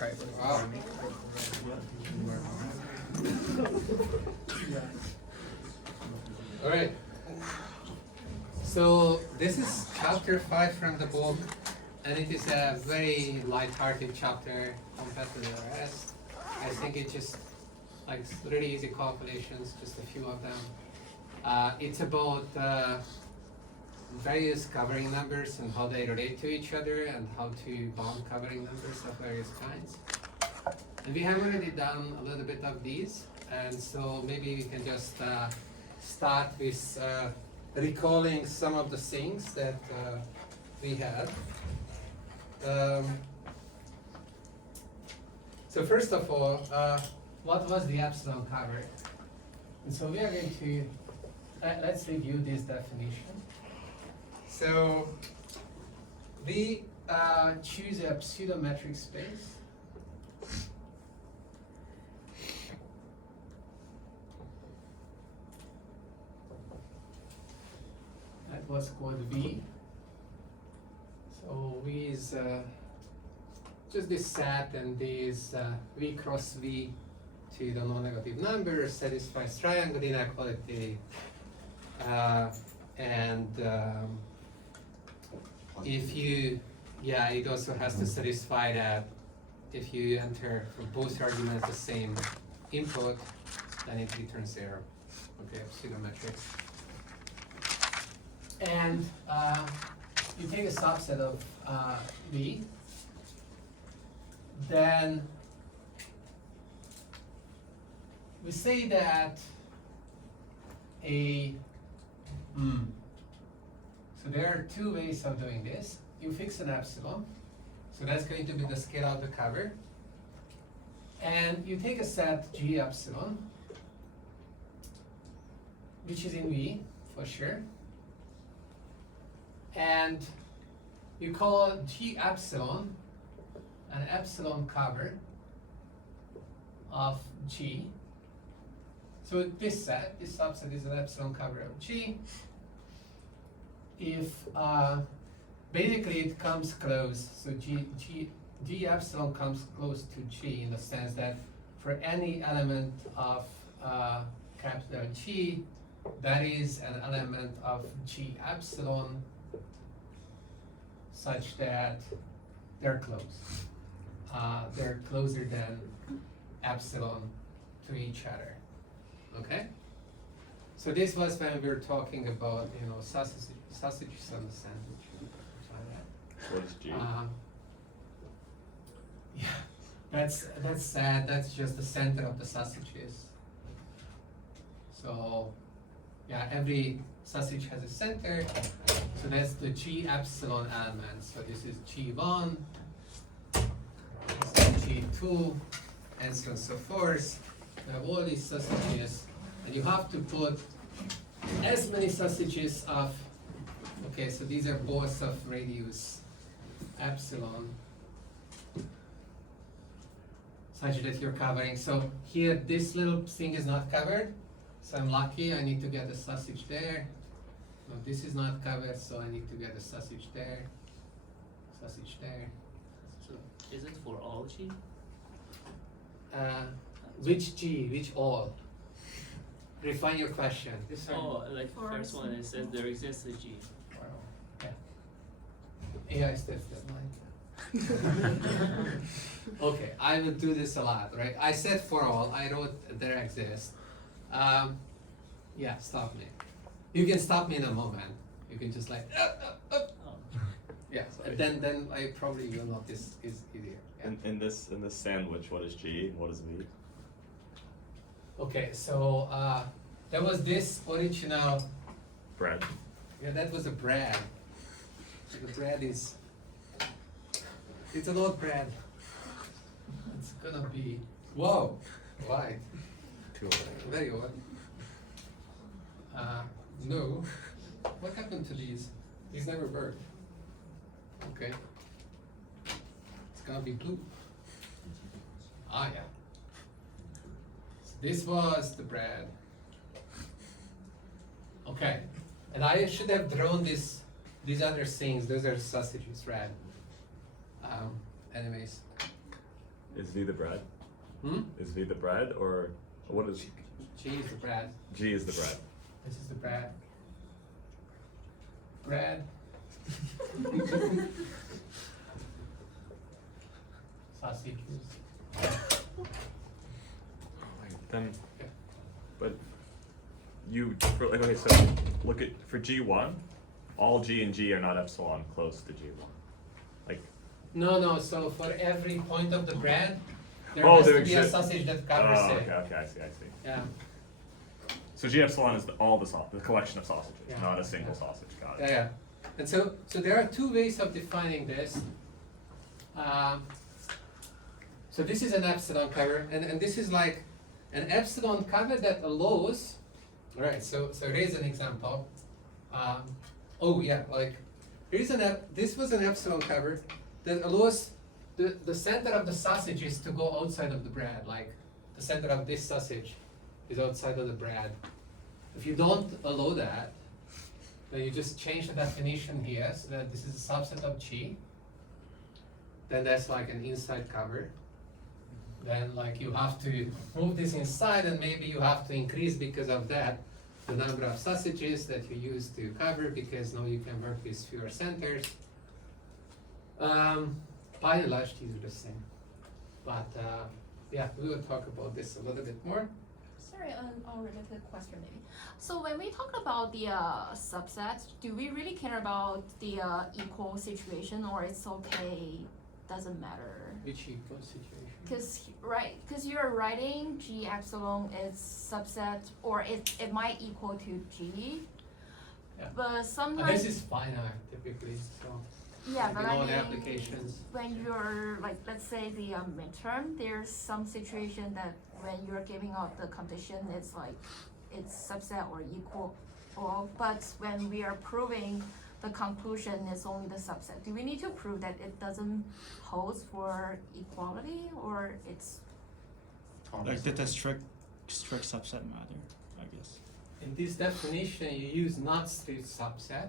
private. Wow. All right. So this is chapter 5 from the book, and it is a very light-hearted chapter compared to the rest. I think it just like really easy calculations, just a few of them. It's about various covering numbers and how they relate to each other and how to bound covering numbers of various kinds. And we have already done a little bit of these, and so maybe we can just start with recalling some of the things that we had. So first of all, what was the epsilon cover? And so we are going to, let's review this definition. So we choose a pseudometric space. That was called V. So V is just this set, and this V cross V to the non-negative number satisfies triangle inequality, if you, it also has to satisfy that if you enter for both arguments the same input, then it returns 0. Okay, pseudometric. And you take a subset of V, then we say that so there are two ways of doing this. You fix an epsilon, so that's going to be the scale of the cover, and you take a set G epsilon, which is in V for sure, and you call G epsilon an epsilon cover of G. So this set, this subset is an epsilon cover of G. If basically it comes close, so G epsilon comes close to G in the sense that for any element of capital G, that is an element of G epsilon such that they're close. They're closer than epsilon to each other. Okay? So this was when we were talking about, sausages on the sandwich. What is G? Yeah, that's sad. That's just the center of the sausages. So, yeah, every sausage has a center. So that's the G epsilon element. So this is G1, this is G2, and so on and so forth. We have all these sausages, and you have to put as many sausages of, okay, so these are both of radius epsilon, such that you're covering. So here, this little thing is not covered, so I'm lucky, I need to get a sausage there. No, this is not covered, so I need to get a sausage there, sausage there. So is it for all G? Which G, which all? Refine your question. Oh, like the first one, it says there exists a G. Yeah. AI stuff that like. Okay, I will do this a lot, right? I said for all, I wrote there exists. Yeah, stop me. You can stop me in a moment. You can just like, Oh. yeah, and then I probably will notice is easier. Yeah. In this sandwich, what is G? What is V? Okay, so there was this original. Bread. Yeah, that was a bread. The bread is. It's an old bread. It's gonna be. Whoa! Why? Too old. Very old. No. What happened to these? These never worked. Okay. It's gonna be blue. Ah, yeah. So this was the bread. Okay. And I should have drawn these other things. Those are sausages, red. Anyways. Is V the bread? Hmm? Is V the bread or what is G is the bread. G is the bread? This is the bread. Bread. Sausages. Then, Yeah. but you for like okay, so look at for G1, all G and G are not epsilon close to G1. Like No, so for every point of the bread, there Oh, has there to be a exist- sausage that covers oh, it. okay, I see. Yeah. So G epsilon is all the collection of sausages, Yeah. not a single Yeah. sausage. Got it. Yeah. And so there are two ways of defining this. So this is an epsilon cover, and this is like an epsilon cover that allows. All right. So here's an example. Oh yeah, like this was an epsilon cover that allows the center of the sausages to go outside of the bread. Like the center of this sausage is outside of the bread. If you don't allow that, then you just change the definition here so that this is a subset of G. Then that's like an inside cover. Then like you have to move this inside, and maybe you have to increase because of that the number of sausages that you use to cover, because now you can work with fewer centers. By and large, these are the same. But yeah, we will talk about this a little bit more. Sorry, an unrelated question maybe. So when we talk about the subsets, do we really care about the equal situation, or it's okay, doesn't matter? Which equal situation? Because you're writing G epsilon is subset, or it might equal to G. Yeah. But And sometimes, this is finite typically, so. yeah, like but in I all the mean, applications. when you're like, let's say the midterm, there's some situation that when you're giving out the condition, it's like it's subset or equal, but when we are proving the conclusion is only the subset, do we need to prove that it doesn't hold for equality, or it's Like did the strict subset matter, I guess. In this definition, you use not strict subset.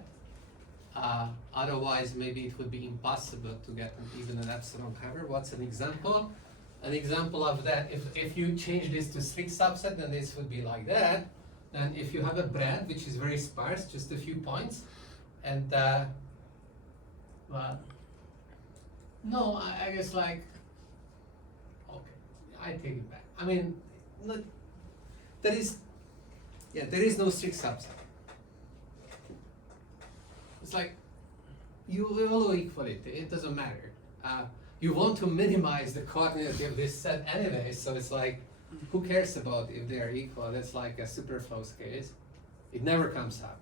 Otherwise, maybe it would be impossible to get even an epsilon cover. What's an example? An example of that, if you change this to strict subset, then this would be like that. Then if you have a bread which is very sparse, just a few points, and well, no, I guess like, okay, I take it back. I mean, there is no strict subset. It's like you will equality. It doesn't matter. You want to minimize the coordinate of this set anyway, so it's like, who cares about if they are equal? That's like a superfluous case. It never comes up.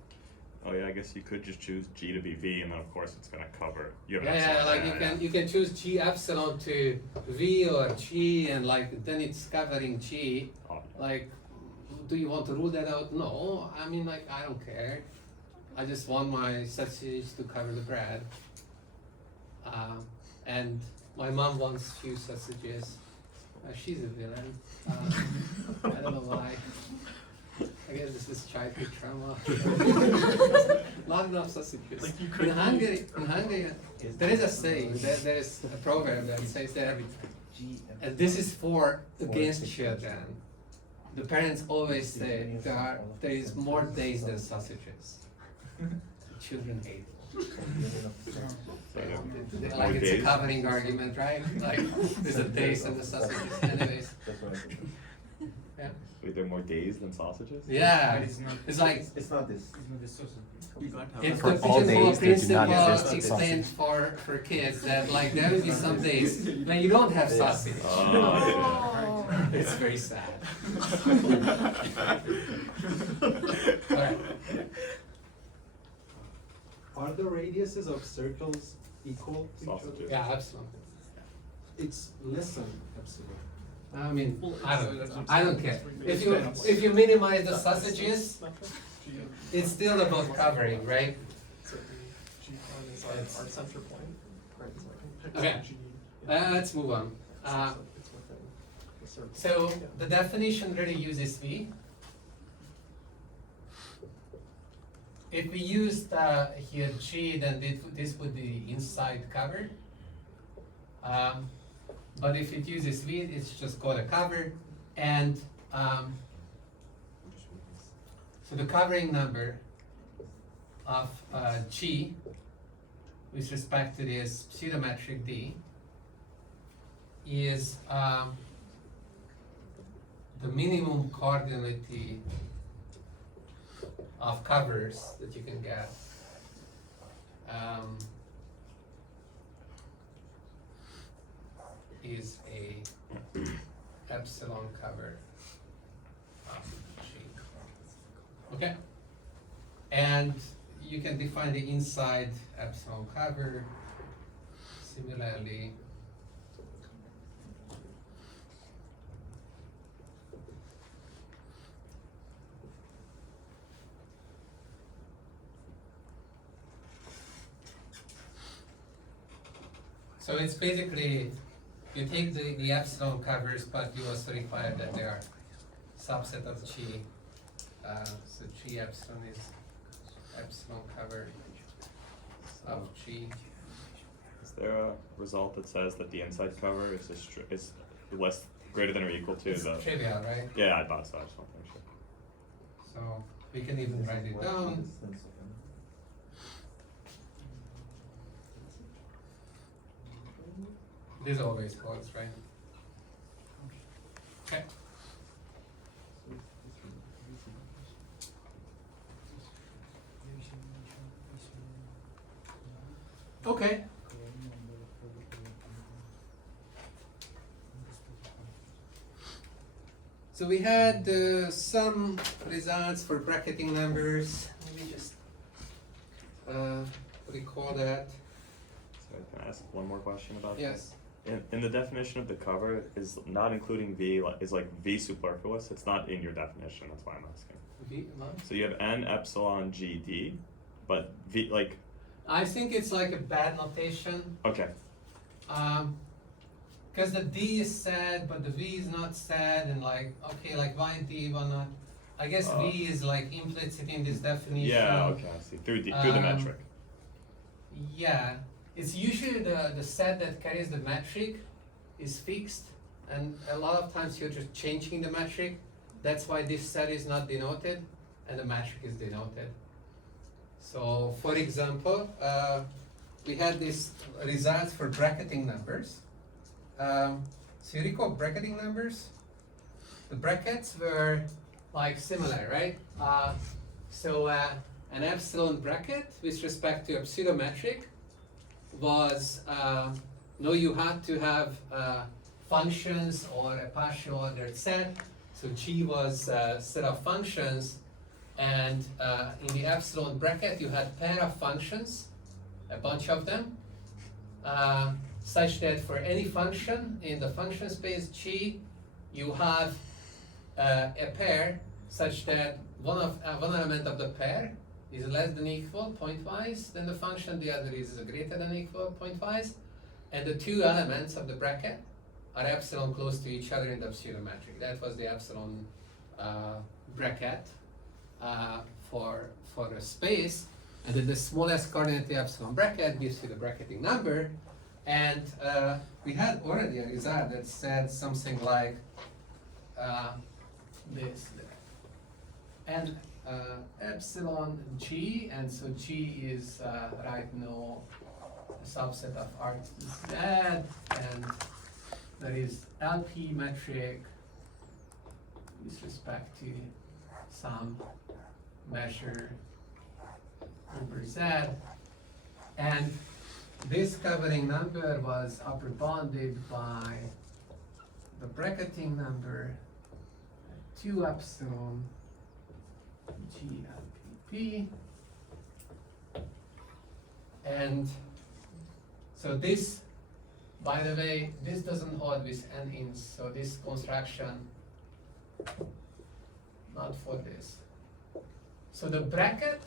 Oh yeah, I guess you could just choose G to be V, and then of course it's gonna cover. You have an Yeah, epsilon. like you can choose G epsilon to V or G, and like then it's covering G. Oh, Like, do you want to rule that out? No, I mean like I don't care. I just want my sausages to cover the bread. And my mom wants few sausages. She's a villain. I don't know why. I guess this is childhood trauma. Not enough sausages. Like you In could Hungary, there is a saying, there is a proverb that says that and this is for against children. The parents always say there is more days than sausages. Children hate. so, yeah. Like it's a days? covering argument, right? Like there's a days and the sausages. Anyways, yeah. Wait, there are more days than sausages? Yeah, But it's not. it's like It's not this. if For the all pigeonhole days, there do not principle exist explained for kids that like there will be some days when you don't have sausage. Oh, It's very sad. Alright. Are the radiuses of circles equal to each other? Sausages. Yeah, absolutely. It's less than epsilon. I mean, I don't care. If you minimize the sausages, it's still about covering, right? Our center point, right? is like Okay. G, Let's move on. it's within the circle. So the definition really uses V. If we used here G, then this would be inside covered. but if it uses V, it's just called a cover, and so the covering number of G with respect to this pseudometric D is the minimum cardinality of covers that you can get. Is a epsilon cover of G. Okay? And you can define the inside epsilon cover similarly. So it's basically, you take the epsilon covers, but you also require that they are subset of G. So G epsilon is epsilon cover of G. Is there a result that says that the inside cover is is less greater than or equal to It's the? trivial, right? Yeah, I thought so. I just want to make sure. So we can even write it down. This always holds, right? Okay. Okay. So we had some results for bracketing numbers. Let me just recall that. So can I ask one more question about this? Yes. In the definition of the cover, is not including V is like V superfluous? It's not in your definition. That's why I'm asking. V, So you have N epsilon G D, but V like I think it's like a bad notation. okay. Because the D is said, but the V is not said, and like, okay, like why D, why not? I guess V is like implicit in this definition. Yeah. Okay. I see. Through the metric. Yeah, it's usually the set that carries the metric is fixed, and a lot of times you're just changing the metric. That's why this set is not denoted, and the metric is denoted. So, for example, we had this results for bracketing numbers. So you recall bracketing numbers? The brackets were like similar, right? An epsilon bracket with respect to a pseudometric was, no, you had to have functions or a partial ordered set. So G was a set of functions, and in the epsilon bracket you had pair of functions, a bunch of them, such that for any function in the function space G, you have a pair such that one element of the pair is less than equal pointwise than the function, the other is greater than equal pointwise, and the two elements of the bracket are epsilon close to each other in the pseudometric. That was the epsilon bracket for a space, and then the smallest coordinate epsilon bracket gives you the bracketing number, and we had already a result that said something like this, and epsilon G, and so G is right now a subset of R to Z, and there is LP metric with respect to some measure over Z, and this covering number was upper bounded by the bracketing number 2 epsilon GLPP, and so this, by the way, this doesn't hold with n ins, so this construction not for this. So the bracket,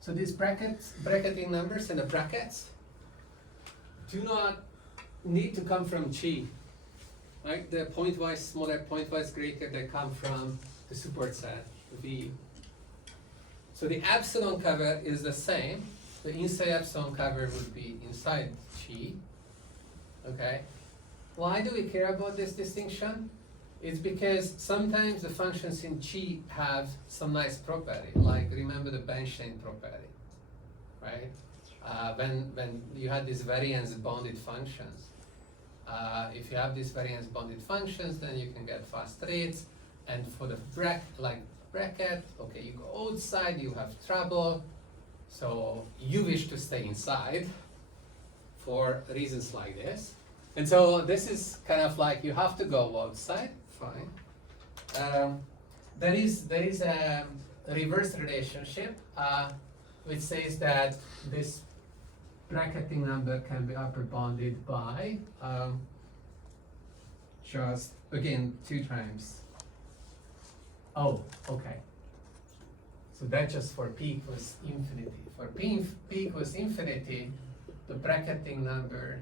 so these bracketing numbers and the brackets do not need to come from G, right? The pointwise smaller, pointwise greater, they come from the support set, V. So the epsilon cover is the same. The inside epsilon cover would be inside G. Okay? Why do we care about this distinction? It's because sometimes the functions in G have some nice property, like remember the bench chain property, right? When you had these variance bounded functions, if you have these variance bounded functions, then you can get fast rates, and for the bracket, okay, you go outside, you have trouble, so you wish to stay inside for reasons like this. And so this is kind of like you have to go outside, fine. There is a reverse relationship which says that this bracketing number can be upper bounded by just again 2 times. Oh, okay. So that just for p equals infinity. For p equals infinity, the bracketing number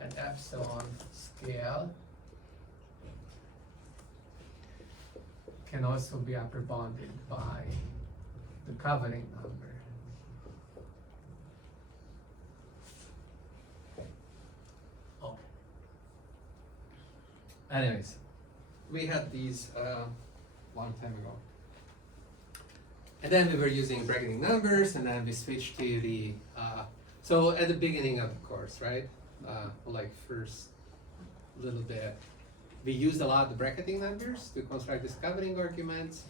at epsilon scale can also be upper bounded by the covering number. Okay. Anyways, we had these long time ago. And then we were using bracketing numbers, and then we switched to the, so at the beginning of the course, right? Like first little bit, we used a lot of the bracketing numbers to construct these covering arguments.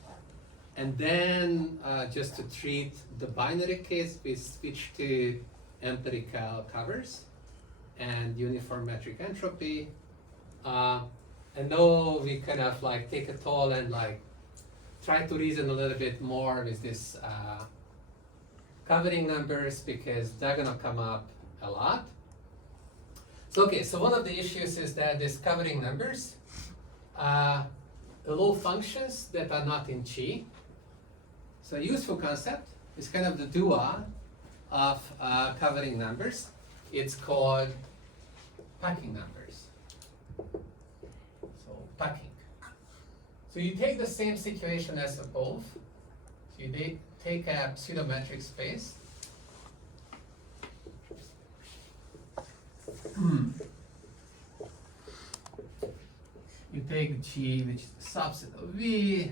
And then just to treat the binary case, we switched to empirical covers and uniform metric entropy. And now we kind of like take a toll and like try to reason a little bit more with this covering numbers, because they're gonna come up a lot. So okay, so one of the issues is that these covering numbers allow functions that are not in G. So a useful concept is kind of the duo of covering numbers. It's called packing numbers. So packing. So you take the same situation as above. So you take a pseudometric space. You take G, which is the subset of V,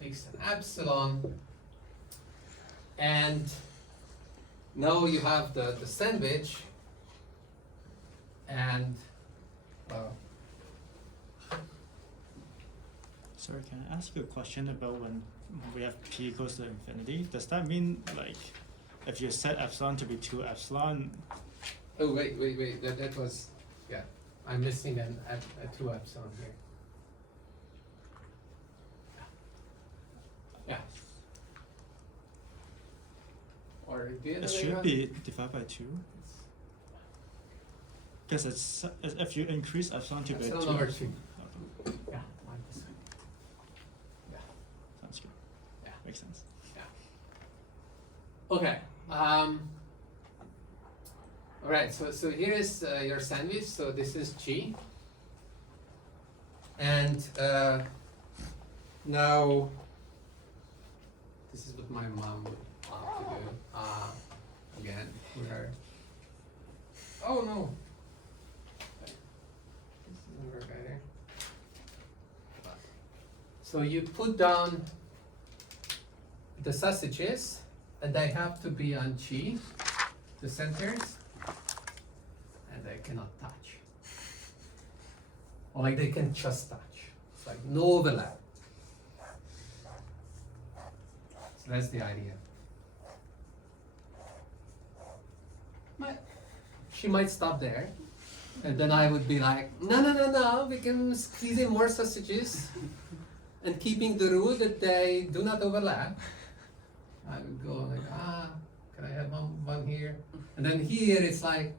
fix an epsilon, and now you have the sandwich, and Sorry, can I ask you a question about when we have p equals to infinity? Does that mean like if you set epsilon to be 2 epsilon? oh wait, that was, yeah, I'm missing a 2 epsilon here. Yeah. Or the other It way should around? be divided by 2. Because it's if you increase epsilon to be 2. Epsilon over 2. Okay, Yeah, like this way. Yeah, sounds good. yeah. Makes sense. Okay. All right. So here is your sandwich. So this is G. And now this is what my mom would want to do. Again, with her. Oh no. This doesn't work either. So you put down the sausages, and they have to be on G, the centers, and they cannot touch. Or like they can just touch. It's like no overlap. So that's the idea. She might stop there, and then I would be like, no, we can squeeze in more sausages, and keeping the rule that they do not overlap. I would go like, can I have one here? And then here it's like,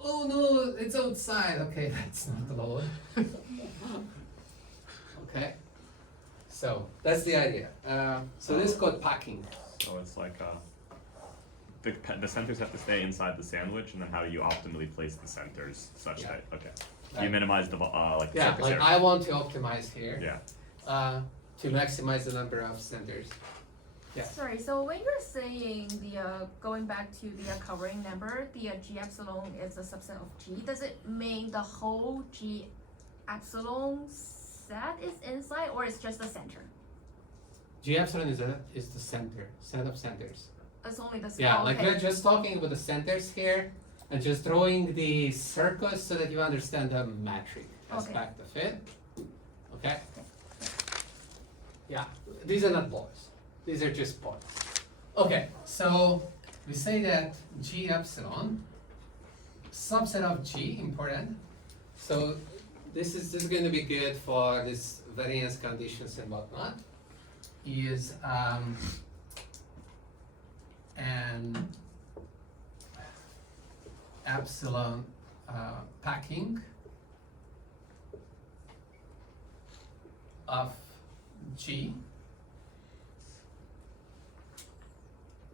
oh no, it's outside. Okay, that's not allowed. Okay, so that's the idea. So this is called packing. So it's like the centers have to stay inside the sandwich, and then how do you optimally place the centers such Yeah. that okay, Right. you minimize the like the Yeah, surface like area. I want to optimize here. Yeah. To maximize the number of centers. Yes. Sorry, so when you're saying going back to the covering number, the G epsilon is a subset of G, does it mean the whole G epsilon set is inside, or it's just the center? G epsilon is the center, set of centers. It's only the center. Yeah, Oh, like okay. we're just talking about the centers here and just drawing the circles so that you understand the metric aspect of it. Okay? Yeah, these are not balls. These are just points. Okay, so we say that G epsilon, subset of G, important. So this is going to be good for this variance conditions and whatnot. Is an epsilon packing of G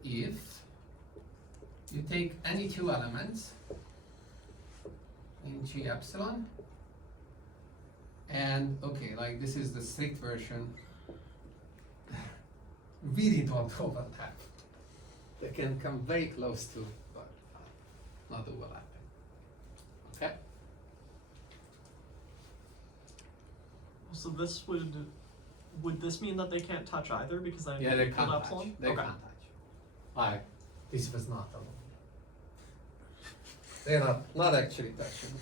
if you take any two elements in G epsilon, and okay, like this is the strict version, really don't overlap. They can come very close to, but not overlapping. Okay? So this would this mean that they can't touch either because I Yeah, they pulled can't touch. epsilon? They Okay. can't touch. Like, this was not alone. They're not actually touching.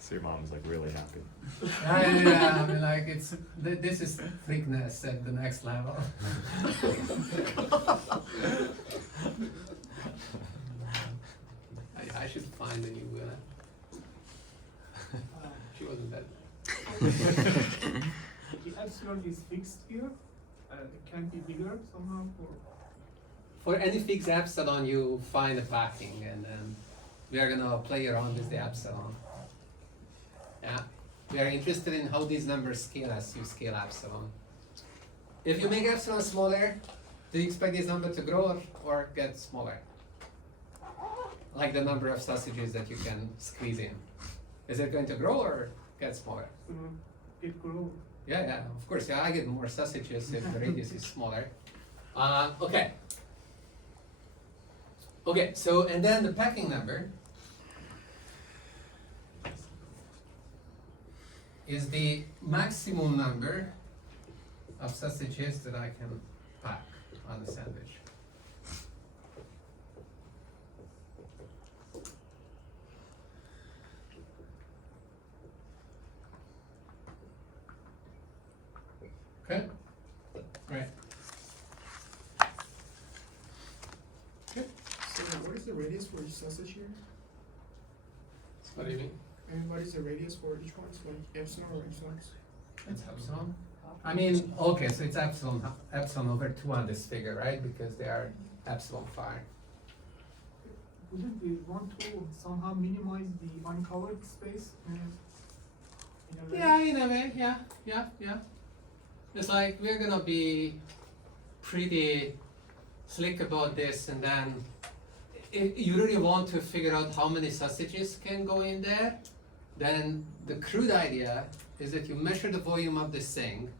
So your mom's like really happy. Yeah, I mean, like this is freakness at the next level. I should find a new winner. She wasn't that bad. The epsilon is fixed here, it can be bigger somehow, or? For any fixed epsilon, you find a packing, and then we are gonna play around with the epsilon. Yeah, we are interested in how these numbers scale as you scale epsilon. If you make epsilon smaller, do you expect this number to grow or get smaller? Like the number of sausages that you can squeeze in. Is it going to grow or get smaller? It grows. Yeah, of course. Yeah, I get more sausages if the radius is smaller. Okay. Okay, so and then the packing number is the maximum number of sausages that I can pack on the sandwich. Okay? Right. So what is the radius for each sausage here? What do you mean? And what is the radius for each one? It's like epsilon or epsilon? It's epsilon. I mean, okay, so it's epsilon over 2 on this figure, right? Because they are epsilon phi. Wouldn't we want to somehow minimize the uncovered space in a way? Yeah, in a way, yeah. It's like we're gonna be pretty slick about this, and then if you really want to figure out how many sausages can go in there, then the crude idea is that you measure the volume of this thing,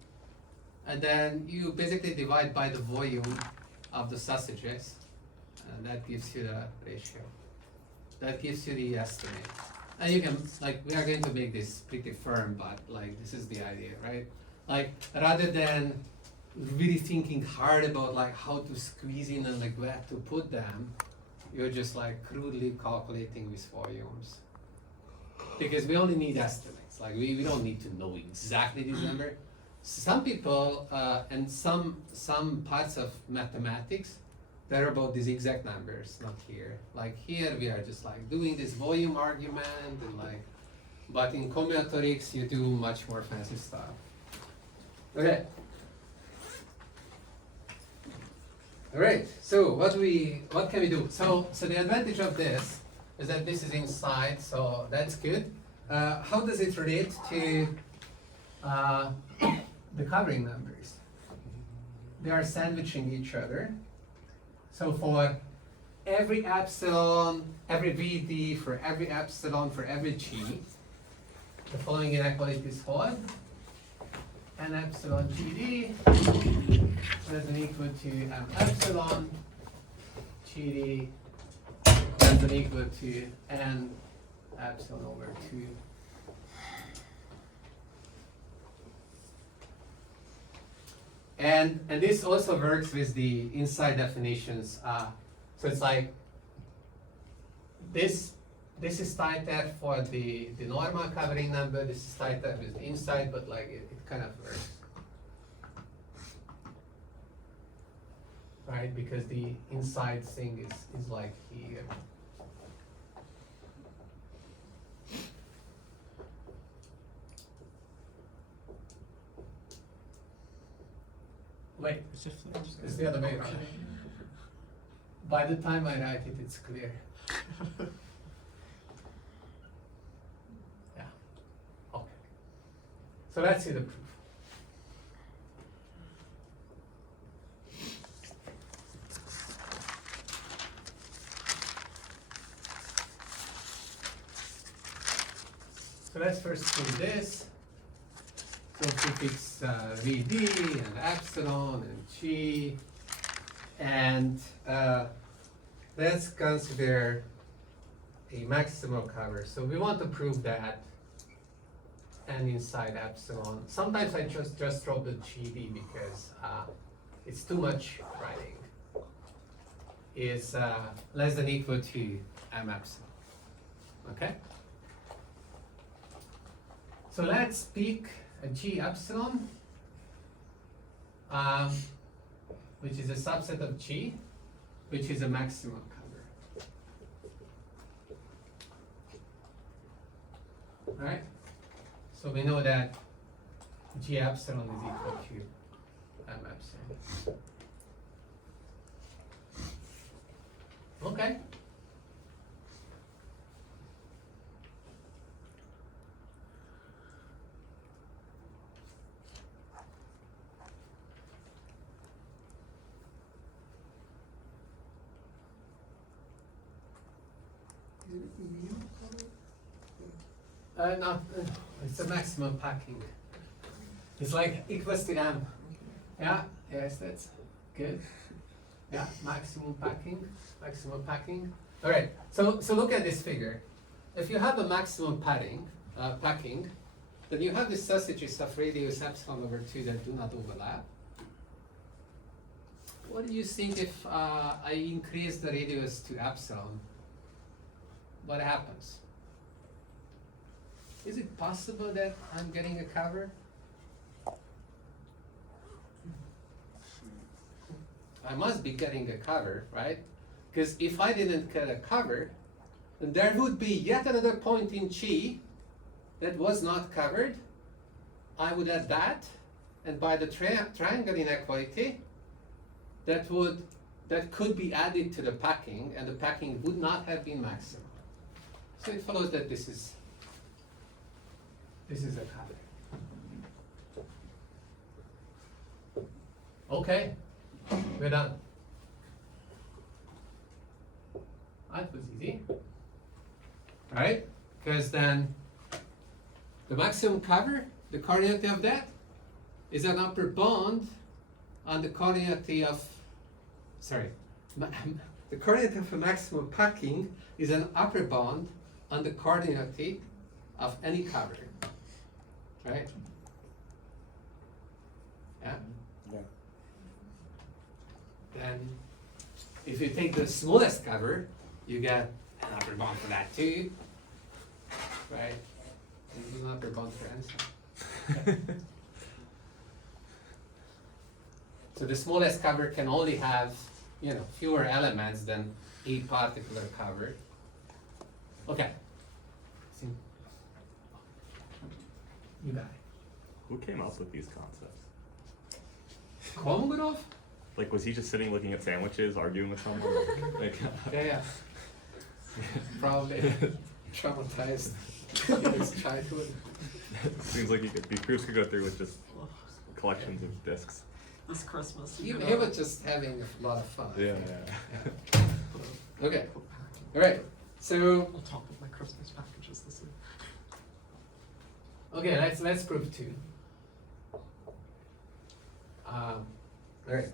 and then you basically divide by the volume of the sausages, and that gives you the ratio. That gives you the estimate. And you can, like, we are going to make this pretty firm, but like, this is the idea, right? Like, rather than really thinking hard about like how to squeeze in and like where to put them, you're just like crudely calculating with volumes. Because we only need estimates, like we don't need to know exactly this number. Some people, and some parts of mathematics, they're about these exact numbers, not here. Like here we are just like doing this volume argument and like, but in combinatorics you do much more fancy stuff. Okay. Alright, so what can we do? So the advantage of this is that this is inside, so that's good. How does it relate to the covering numbers? They are sandwiching each other. So for every epsilon, every VD, for every epsilon, for every G, the following inequalities hold. n epsilon GD less than equal to m epsilon GD less than equal to n epsilon over 2. And this also works with the inside definitions. So it's like this is tight F for the normal covering number, this is tight F with the inside, but like it kind of works. Right? Because the inside thing is like here. Wait, It's just flipped. it's the other way around. By the time I write it, it's clear. Yeah. Okay. So let's see the proof. So let's first prove this. So prefix Vd and epsilon and G, and let's consider a maximal cover. So we want to prove that n inside epsilon. Sometimes I just drop the GD because it's too much writing. Is less than equal to m epsilon. Okay. So let's pick a G epsilon, which is a subset of G, which is a maximal cover. Alright? So we know that G epsilon is equal to M epsilon. Okay. No, it's a maximum packing. It's like equals to M. Yeah, yes, that's good. Yeah, maximum packing, maximum packing. All right, so look at this figure. If you have a maximum packing, then you have the sausages of radius epsilon over 2 that do not overlap. What do you think if I increase the radius to epsilon? What happens? Is it possible that I'm getting a cover? I must be getting a cover, right? Because if I didn't get a cover, then there would be yet another point in G that was not covered. I would add that, and by the triangle inequality, that could be added to the packing, and the packing would not have been maximal. So it follows that this is a cover. Okay, we're done. That was easy. Alright, because then the maximum cover, the coordinate of that, is an upper bound on the coordinate of, the coordinate of a maximum packing is an upper bound on the coordinate of any cover. Right? Yeah? Yeah. Then, if you take the smallest cover, you get an upper bound for that too. Right? And an upper bound for anything. So the smallest cover can only have, fewer elements than a particular cover. Okay. You got it. Who came up with these concepts? Kolmogorov? Like, was he just sitting looking at sandwiches, arguing with someone? Like, Yeah. Probably traumatized in his childhood. seems like these proofs could go through with just collections of discs. This Christmas. He was just having a lot of fun. Yeah. Okay. All right. So On top of my Christmas packages this week. okay, let's prove 2. Alright.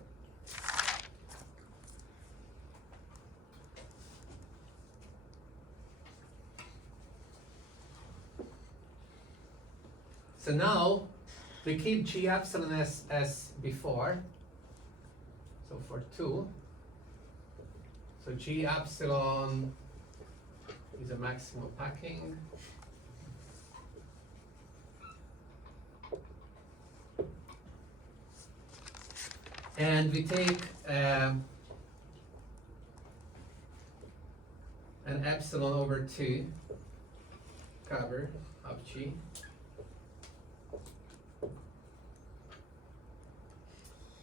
So now we keep G epsilon as before. So for 2, so G epsilon is a maximal packing. And we take an epsilon over 2 cover of G.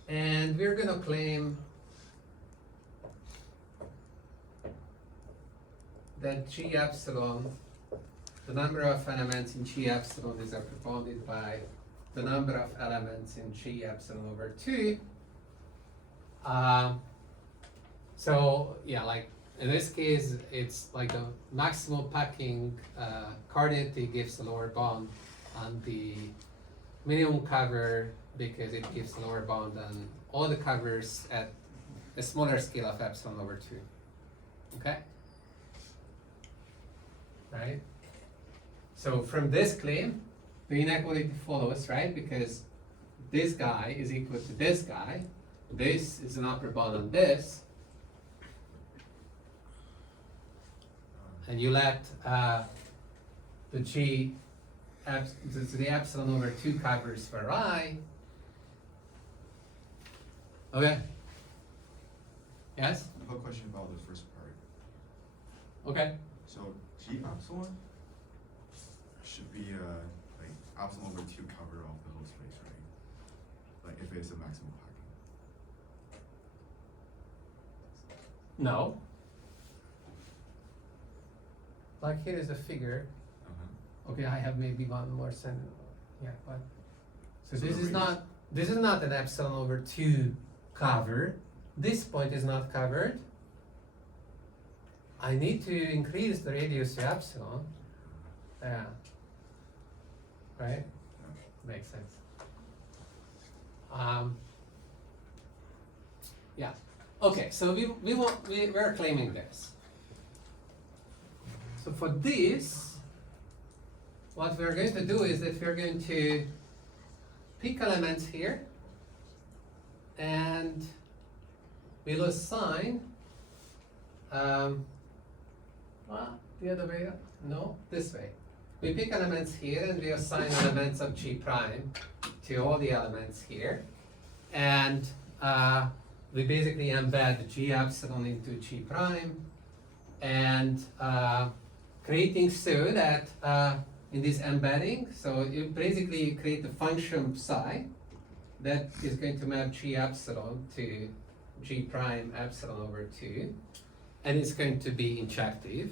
And we're going to claim that G epsilon, the number of elements in G epsilon is represented by the number of elements in G epsilon over 2. So yeah, like in this case, it's like the maximal packing coordinate gives a lower bound, and the minimum cover because it gives a lower bound than all the covers at a smaller scale of epsilon over 2. Okay? Right? So from this claim, the inequality follows, right? Because this guy is equal to this guy. This is an upper bound on this. And you let the epsilon over 2 covers for I. Okay. Yes? I have a question about the first part. Okay. So G epsilon should be like epsilon over 2 cover of the whole space, right? Like if it's a maximum packing. No. Like here is a figure. Okay, I have maybe one more sentence. Yeah, but so So this the is radius- not an epsilon over 2 cover. This point is not covered. I need to increase the radius to epsilon. Yeah. Right? Makes sense. Yeah. Okay, so we're claiming this. So for this, what we're going to do is that we're going to pick elements here, and we'll assign, the other way up? No, this way. We pick elements here and we assign elements of G prime to all the elements here. And we basically embed G epsilon into G prime, and creating so that in this embedding, so you basically create a function psi that is going to map G epsilon to G prime epsilon over 2, and it's going to be injective.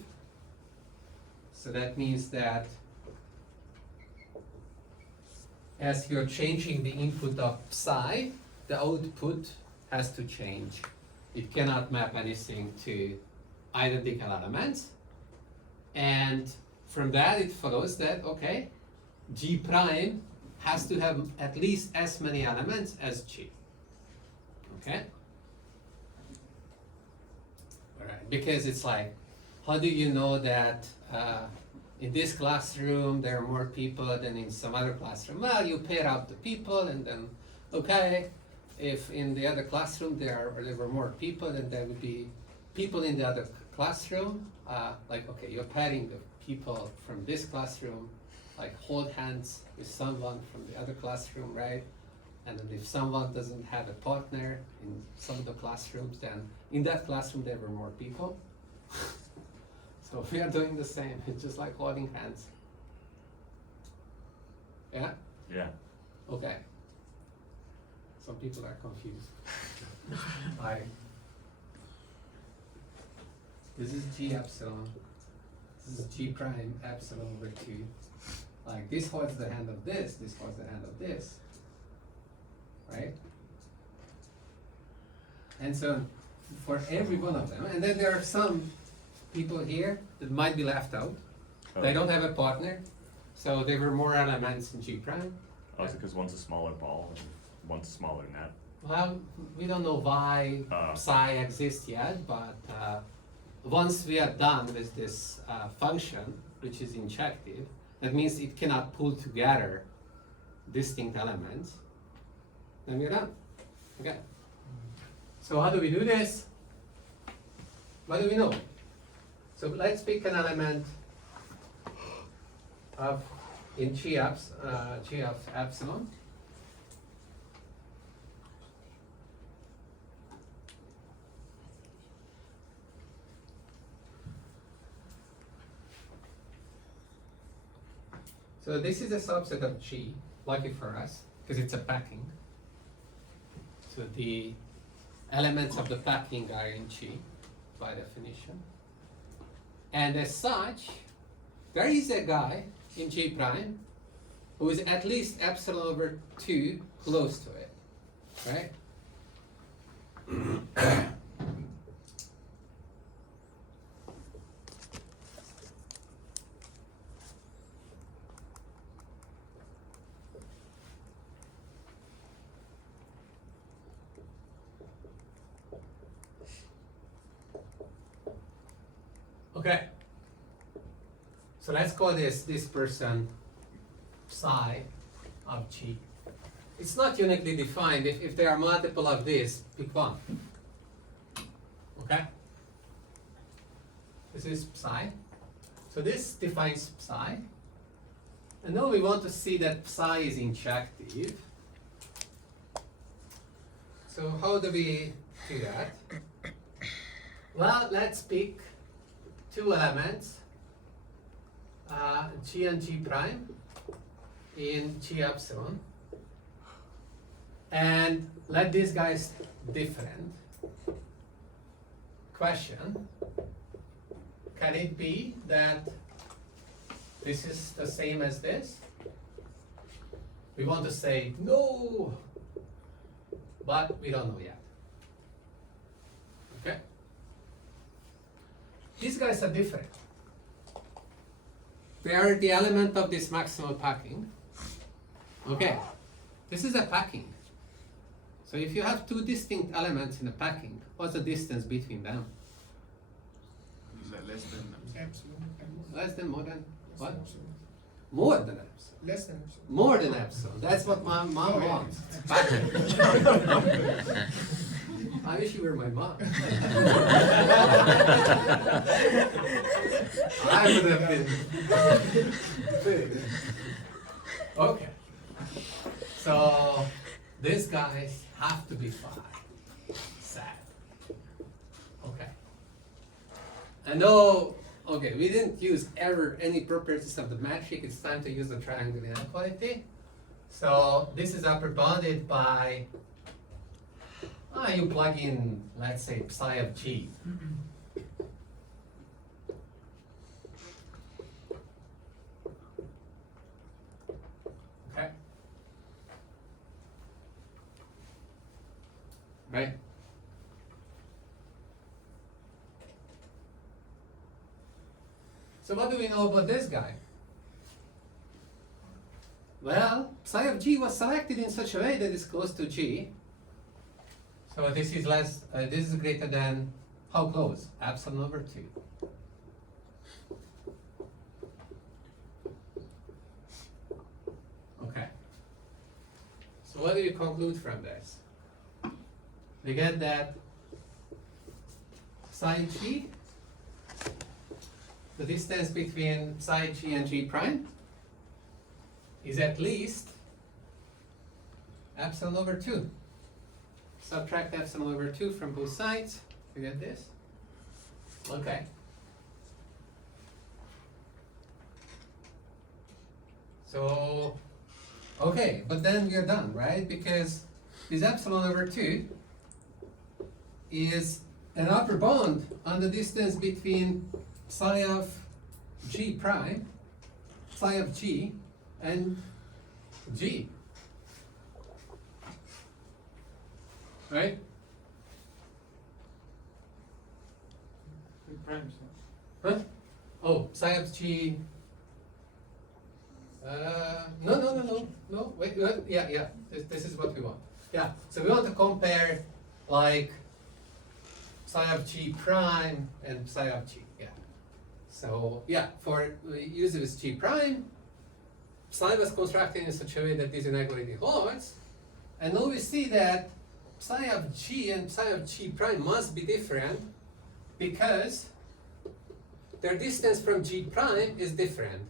So that means that as you're changing the input of psi, the output has to change. It cannot map anything to identical elements. And from that it follows that, okay, G prime has to have at least as many elements as G. Okay? Alright, because it's like, how do you know that in this classroom there are more people than in some other classroom? Well, you pair out the people and then, okay, if in the other classroom there were more people, then there would be people in the other classroom. Like, okay, you're pairing the people from this classroom, like hold hands with someone from the other classroom, right? And then if someone doesn't have a partner in some of the classrooms, then in that classroom there were more people. So we are doing the same, it's just like holding hands. Yeah? Yeah. Okay. Some people are confused. This is G epsilon. This is G prime epsilon over 2. Like this holds the hand of this holds the hand of this. Right? And so for every one of them, and then there are some people here that might be left out. They don't have a partner, so there were more elements in G prime. Oh, is it because one's a smaller ball? one's smaller than that. Well, we don't know why psi exists yet, but once we are done with this function, which is injective, that means it cannot pull together distinct elements, then we're done. Okay. So how do we do this? What do we know? So let's pick an element of in G of epsilon. So this is a subset of G, lucky for us, because it's a packing. So the elements of the packing are in G, by definition. And as such, there is a guy in G prime who is at least epsilon over 2 close to it, right? Okay. So let's call this person psi of G. It's not uniquely defined. If there are multiple of this, pick one. Okay? This is psi. So this defines psi. And now we want to see that psi is injective. So how do we do that? Well, let's pick two elements, G and G prime in G epsilon, and let these guys different. Question, can it be that this is the same as this? We want to say no, but we don't know yet. Okay? These guys are different. They are the element of this maximal packing. Okay, this is a packing. So if you have two distinct elements in a packing, what's the distance between them? Is that less than Less than, more than, what? More than epsilon. Less than. More than epsilon. That's what my mom wants. Packing. I wish you were my mom. I would have been big. Okay. So these guys have to be phi. Sad. Okay. I know, okay, we didn't use ever any properties of the metric. It's time to use the triangle inequality. So this is upper bounded by you plug in, let's say, psi of G. Okay. Right. So what do we know about this guy? Well, psi of G was selected in such a way that it's close to G. So this is this is greater than, how close? Epsilon over 2. Okay. So what do you conclude from this? We get that psi G, the distance between psi G and G prime, is at least epsilon over 2. Subtract epsilon over 2 from both sides. You get this? Okay. So, okay, but then we're done, right? Because this epsilon over 2 is an upper bound on the distance between psi of G prime, psi of G, and G. Right? Huh? Oh, psi of G. No, wait, yeah. This is what we want. Yeah, so we want to compare like psi of G prime and psi of G, yeah. So yeah, for use with G prime, psi was constructed in such a way that this inequality holds. And now we see that psi of G and psi of G prime must be different because their distance from G prime is different.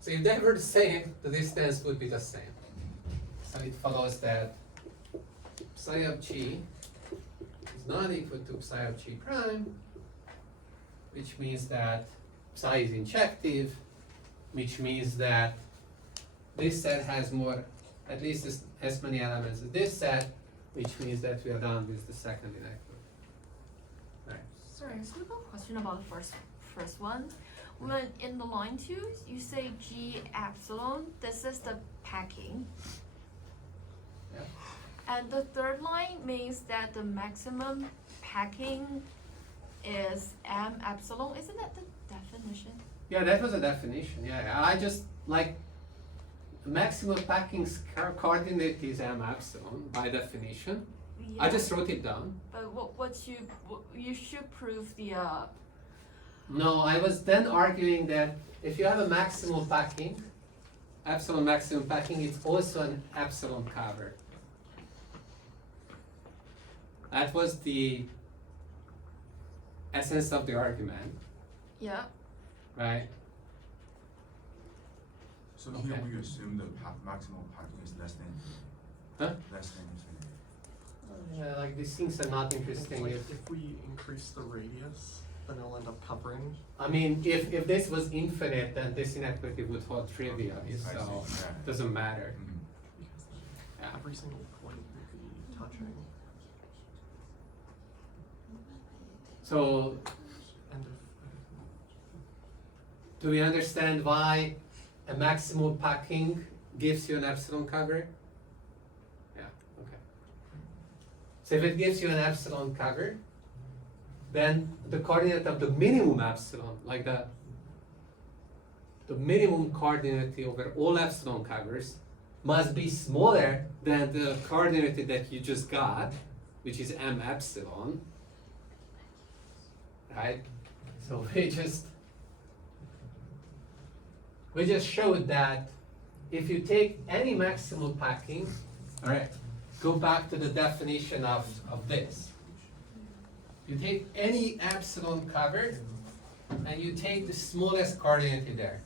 So if they were the same, the distance would be the same. So it follows that psi of G is not equal to psi of G prime, which means that psi is injective, which means that this set has more, at least as many elements as this set, which means that we are done with the second inequality. Right. Sorry, I just have a question about the first one. When in the line 2, you say G epsilon, this is the packing. Yeah. And the third line means that the maximum packing is M epsilon. Isn't that the definition? Yeah, that was a definition. Yeah, I just like maximum packing coordinate is M epsilon by definition. I Yeah. just wrote it down. But what you should prove the No, I was then arguing that if you have a maximal packing, epsilon maximum packing, it's also an epsilon cover. That was the essence of the argument, yeah. right? So here Okay. we assume the maximum packing is less than Huh? less than infinity. Yeah, like these things are not interesting Like, if, if we increase the radius, then it'll end up covering. I mean, if this was infinite, then this inequality would hold trivially, I so see, yeah. it doesn't matter. Mhm. Because then Yeah. every single point would be touching. So And do we understand why a maximal packing gives you an epsilon cover? Yeah, okay. So if it gives you an epsilon cover, then the coordinate of the minimum epsilon, like the minimum coordinate over all epsilon covers, must be smaller than the coordinate that you just got, which is M epsilon, right? So we just showed that if you take any maximal packing, all right, go back to the definition of this. You take any epsilon cover and you take the smallest coordinate there.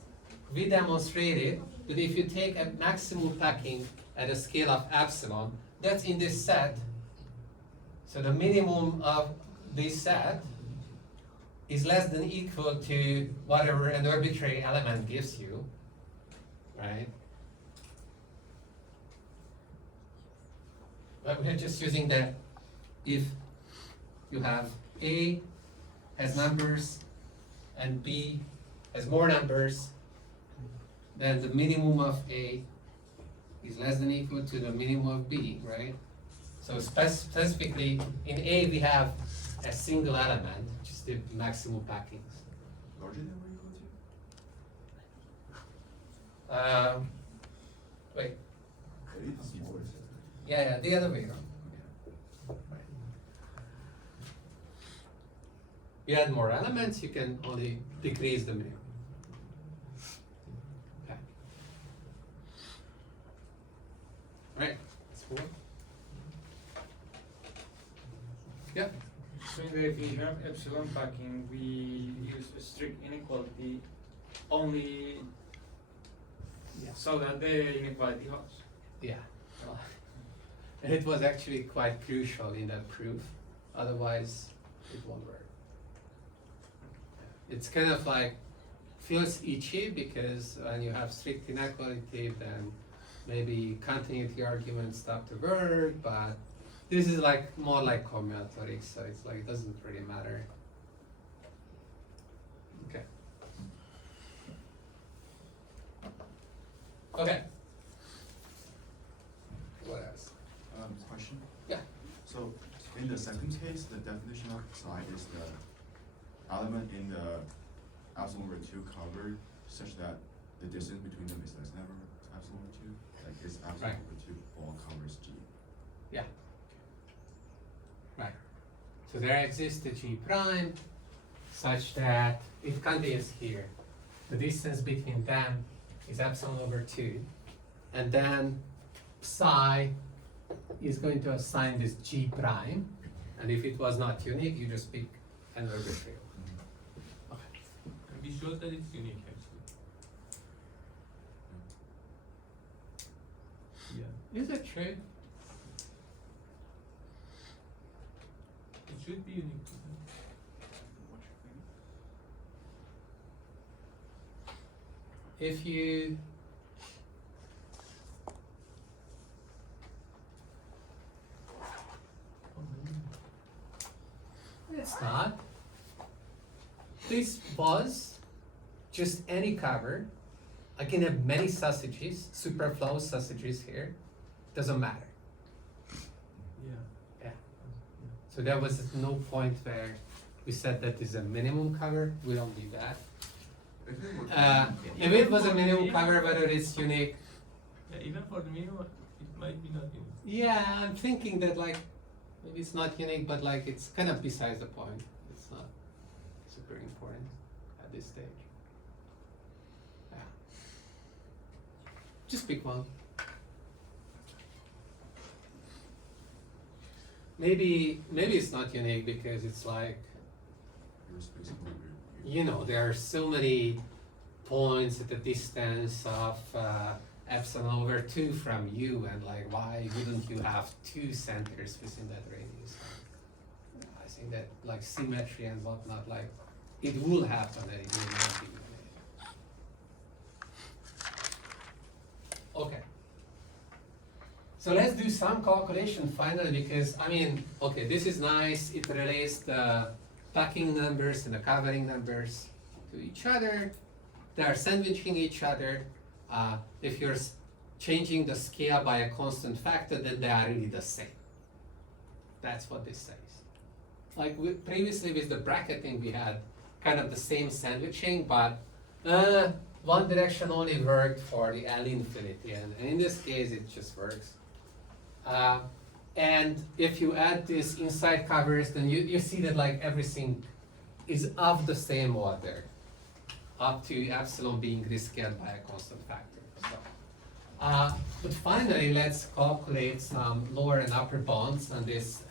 We demonstrated that if you take a maximal packing at a scale of epsilon, that's in this set. So the minimum of this set is less than equal to whatever an arbitrary element gives you, right? But we're just using that if you have A has numbers and B has more numbers, then the minimum of A is less than equal to the minimum of B, right? So specifically in A we have a single element, which is the maximal packings. Larger than or equal to? Wait, It's smaller. yeah, the other way around. You add more elements, you can only decrease the minimum. Okay. Right, let's move on. Yeah. So if we have epsilon packing, we use a strict inequality only so that the inequality holds. Yeah. And it was actually quite crucial in that proof, otherwise it won't work. It's kind of like feels itchy because when you have strict inequality, then maybe continuity arguments stop to work, but this is like more like combinatorics, so it's like it doesn't really matter. Okay. Okay. What else? Question? Yeah. So in the second case, the definition of psi is the element in the epsilon over 2 covered such that the distance between them is less than epsilon over 2. Like this epsilon Right. over 2 all covers G. Yeah. Right. So there exists a G prime such that it contains here the distance between them is epsilon over 2, and then psi is going to assign this G prime, and if it was not unique, you just pick an arbitrary one. And be sure that it's unique actually. Yeah. Is it true? It should be unique. If you it's not. This was just any cover. I can have many sausages, superfluous sausages here. Doesn't matter. Yeah. Yeah. So there was no point where we said that is a minimum cover. We don't do that. If it was a minimum cover, whether it's unique. Yeah, even for the minimum, it might be not unique. Yeah, I'm thinking that like maybe it's not unique, but like it's kind of besides the point. It's not super important at this stage. Yeah. Just pick one. Maybe it's not unique because it's like, you know, there are so many points at the distance of epsilon over 2 from you, and like why wouldn't you have 2 centers within that radius? I think that like symmetry and whatnot, like it will happen and it will not be unique. Okay. So let's do some calculation finally, because I mean, okay, this is nice. It relates the packing numbers and the covering numbers to each other. They are sandwiching each other. If you're changing the scale by a constant factor, then they are really the same. That's what this says. Like previously with the bracketing, we had kind of the same sandwiching, but one direction only worked for the L infinity, and in this case, it just works. And if you add these inside covers, then you see that like everything is of the same order, up to epsilon being rescaled by a constant factor. So, but finally, let's calculate some lower and upper bounds on this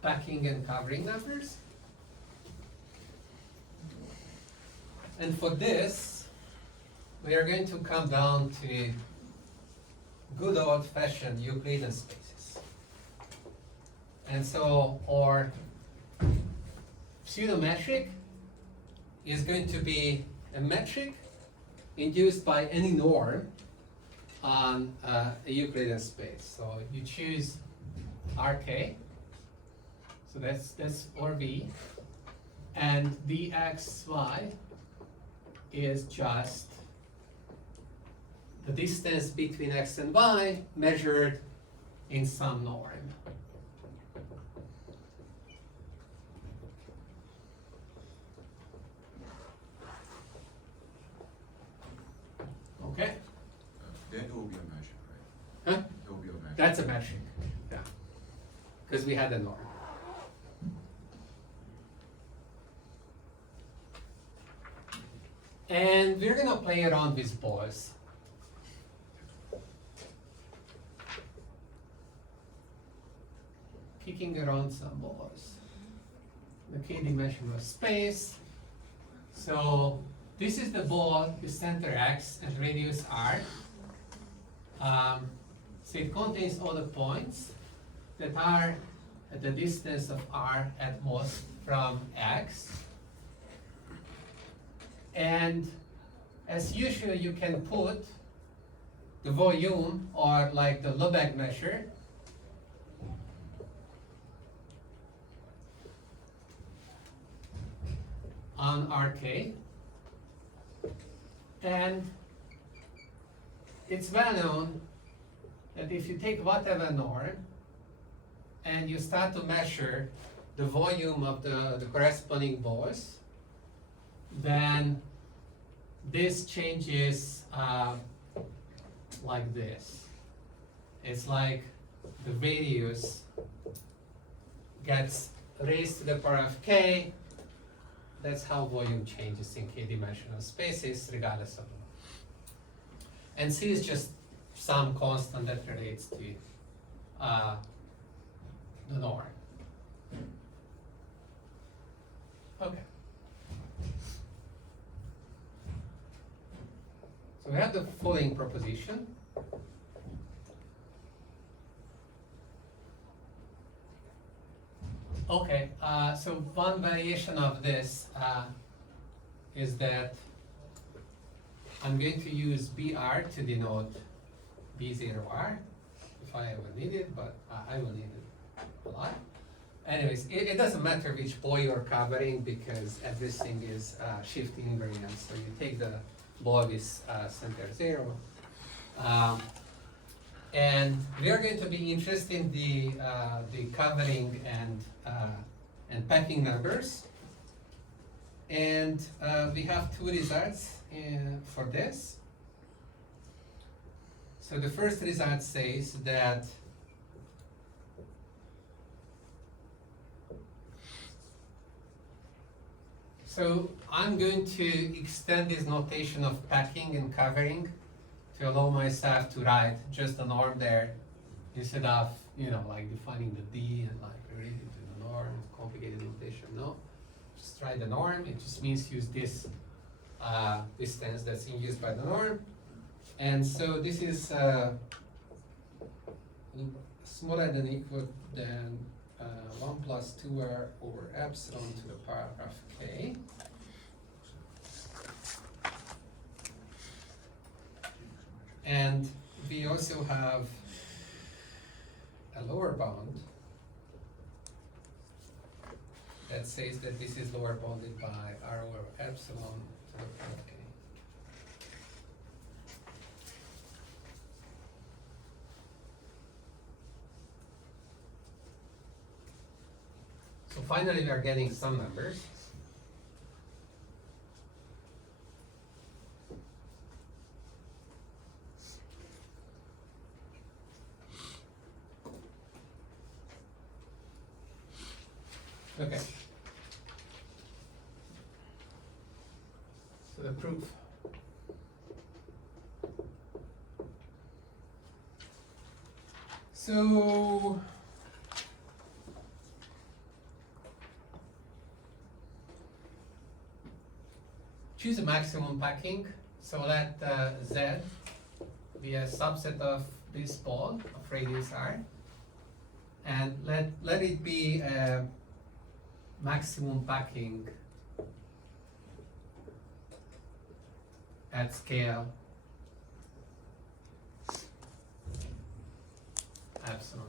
packing and covering numbers. And for this, we are going to come down to good old-fashioned Euclidean spaces. And so our pseudometric is going to be a metric induced by any norm on a Euclidean space. So you choose RK, so that's RV, and dxy is just the distance between x and y measured in some norm. Okay? Then it will be a measure, right? Huh? It will be a measure. That's a metric. Yeah. Because we had a norm. And we're gonna play around with balls. Kicking around some balls. The k-dimensional space. So this is the ball with center x and radius r. So it contains all the points that are at the distance of r at most from x. And as usual, you can put the volume, or like the Lebesgue measure, on RK. And it's well known that if you take whatever norm and you start to measure the volume of the corresponding balls, then this changes like this. It's like the radius gets raised to the power of k, that's how volume changes in k-dimensional spaces regardless of law. And c is just some constant that relates to the norm. Okay. So we have the following proposition. Okay, so one variation of this is that I'm going to use BR to denote B0R if I ever need it, but I will need it a lot. Anyways, it doesn't matter which ball you're covering because everything is shift invariant. So you take the ball with center 0. And we are going to be interested in the covering and packing numbers. And we have two results for this. So the first result says that so I'm going to extend this notation of packing and covering to allow myself to write just the norm there instead of, like defining the D and like related to the norm, complicated notation. No, just write the norm. It just means use this distance that's in use by the norm. And so this is smaller than equal than 1 plus 2r over epsilon to the power of k. And we also have a lower bound that says that this is lower bounded by r over epsilon to the power of k. So finally we are getting some numbers. Okay. So the proof. So choose a maximum packing. So let Z be a subset of this ball of radius r, and let it be a maximum packing at scale epsilon.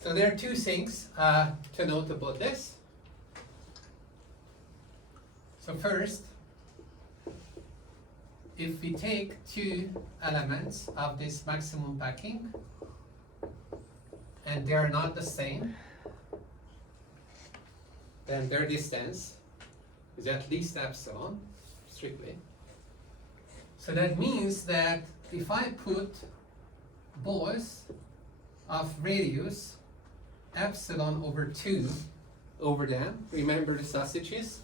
So there are two things to note about this. So first, if we take two elements of this maximum packing and they are not the same, then their distance is at least epsilon, strictly. So that means that if I put balls of radius epsilon over 2 over them, remember the sausages,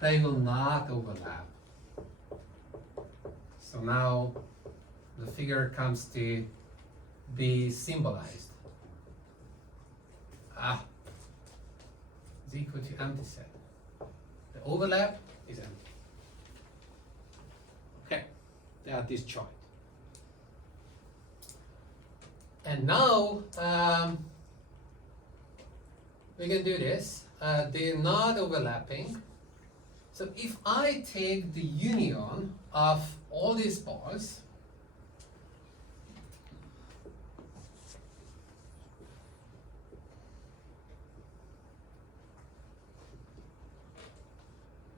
they will not overlap. So now the figure comes to be symbolized. Is equal to empty set. The overlap is empty. Okay, they are disjoint. And now we can do this. They're not overlapping. So if I take the union of all these balls,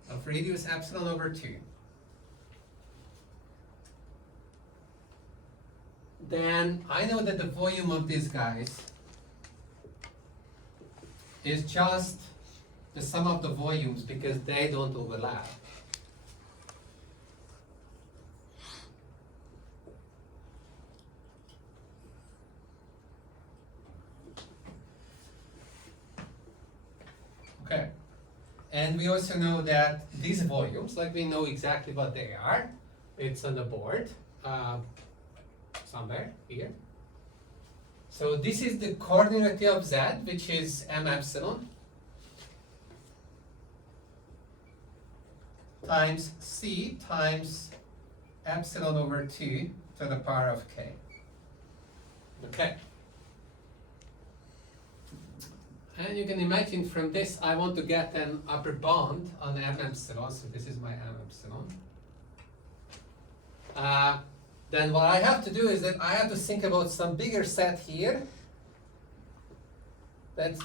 of radius epsilon over 2, then I know that the volume of these guys is just the sum of the volumes because they don't overlap. And we also know that these volumes, like we know exactly what they are. It's on the board, somewhere here. So this is the coordinate of z, which is m epsilon times c times epsilon over 2 to the power of k. Okay. And you can imagine from this, I want to get an upper bound on m epsilon, so this is my m epsilon. Then what I have to do is that I have to think about some bigger set here that